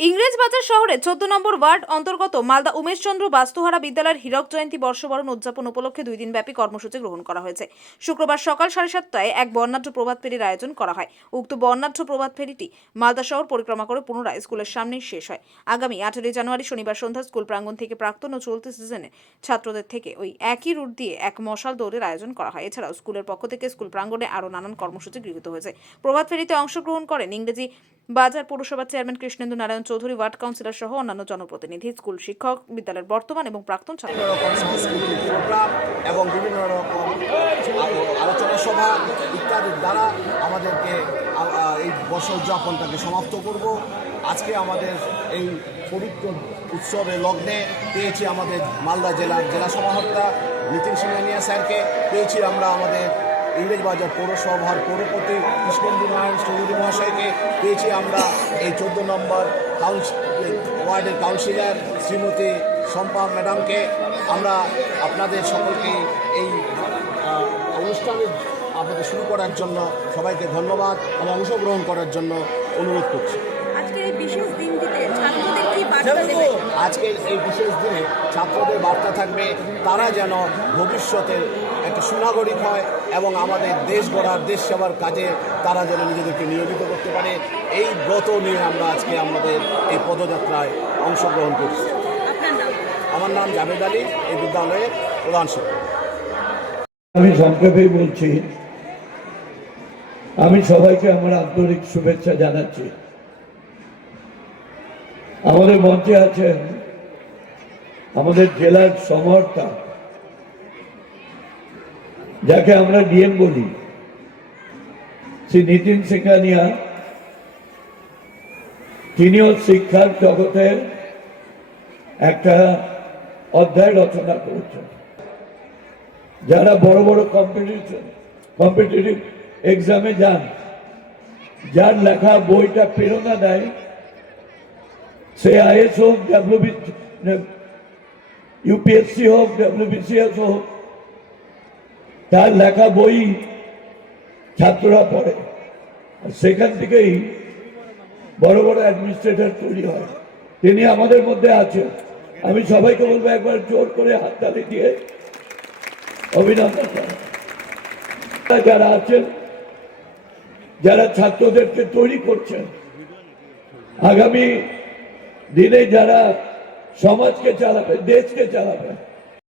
ইংরেজবাজার শহরে চোদ্দ নম্বর ওয়ার্ড অন্তর্গত মালদা উমেশচন্দ্র বাস্তুহারা বিদ্যালয়ের হীরক জয়ন্তী বর্ষবরণ উদযাপন উপলক্ষে দুই দিনব্যাপী কর্মসূচি গ্রহণ করা হয়েছে। শুক্রবার সকাল সাড়ে সাতটায় এক বর্ণাঢ্য প্রভাত ফেরির আয়োজন করা হয়। উক্ত বর্ণাঢ্য প্রভাত ফেরিটি মালদা শহর পরিক্রমা করে পুনরায় স্কুলের সামনে শেষ হয়। আগামী আঠেরোই জানুয়ারি শনিবার সন্ধ্যা স্কুল প্রাঙ্গণ থেকে প্রাক্তন ও চলতি সিজনে ছাত্রদের থেকে ওই একই রুট দিয়ে এক মশাল দৌড়ের আয়োজন করা হয়। এছাড়াও স্কুলের পক্ষ থেকে স্কুল প্রাঙ্গণে আরও নানান কর্মসূচি গৃহীত হয়েছে। প্রভাত ফেরিতে অংশগ্রহণ করেন ইংরেজি বাজার পৌরসভার chairman Krishnendu Narayan Chowdhury ward councillor সহ অন্যান্য জনপ্রতিনিধি, স্কুল শিক্ষক, বিদ্যালয়ের বর্তমান এবং প্রাক্তন ছাত্র এবং বিভিন্ন রকম আলোচনা সভা ইত্যাদির দ্বারা আমাদেরকে এই বর্ষ উদযাপনটাকে সমাপ্ত করব। আজকে আমাদের এই পবিত্র উৎসবে লগ্নে পেয়েছি আমাদের মালদা জেলার জেলা সমাহর্তা নীতিন সিংহানিয়া স্যারকে। পেয়েছি আমরা আমাদের ইংরেজবাজার পৌরসভার পৌরপতি কৃষ্ণেন্দু নারায়ণ চৌধুরী মহাশয়কে পেয়েছি আমরা এই চোদ্দ নম্বর কাউন্স ওয়ার্ডের কাউন্সিলর শ্রীমতী শম্পা ম্যাডামকে। আমরা আপনাদের সকলকে এই অনুষ্ঠানে আপনাদের শুরু করার জন্য সবাইকে ধন্যবাদ এবং অংশগ্রহণ করার জন্য অনুরোধ করছি। আজকের এই বিশেষ দিনে ছাত্রদের বার্তা থাকবে তারা যেন ভবিষ্যতে একটা সুনাগরিক হয় এবং আমাদের দেশ গড়ার দেশ সেবার কাজে তারা যেন নিজেদেরকে নিয়োজিত করতে পারে। এই ব্রত নিয়ে আমরা আজকে আমাদের এই পদযাত্রায় অংশগ্রহণ করছি। আমার নাম জাভেদ আলী এই বিদ্যালয়ের প্রধান শিক্ষক। আমি সংক্ষেপেই বলছি আমি সবাইকে আমার আন্তরিক শুভেচ্ছা জানাচ্ছি। আমাদের মঞ্চে আছেন আমাদের জেলার সমর্থা যাকে আমরা ডিএম বলি, শ্রী নীতিন সিংহানিয়া তিনিও শিক্ষার জগতে একটা অধ্যায় রচনা করেছেন। যারা বড় বড় কম্পিটিশন কম্পিটিটিভ এক্সামে যান, যার লেখা বইটা প্রেরণা দেয়, সে আইএস হোক ডাব্লিউবি ইউপিএসসি হোক ডাব্লিউবিসিএস হোক তার লেখা বই ছাত্ররা পড়ে। সেখান থেকেই বড় বড় অ্যাডমিনিস্ট্রেটর তৈরি হয়। তিনি আমাদের মধ্যে আছেন। আমি সবাইকে বলব একবার জোর করে হাততালি দিয়ে অভিনন্দন। যারা আছেন, যারা ছাত্রদেরকে তৈরি করছেন, আগামী দিনে যারা সমাজকে চালাবে, দেশকে চালাবে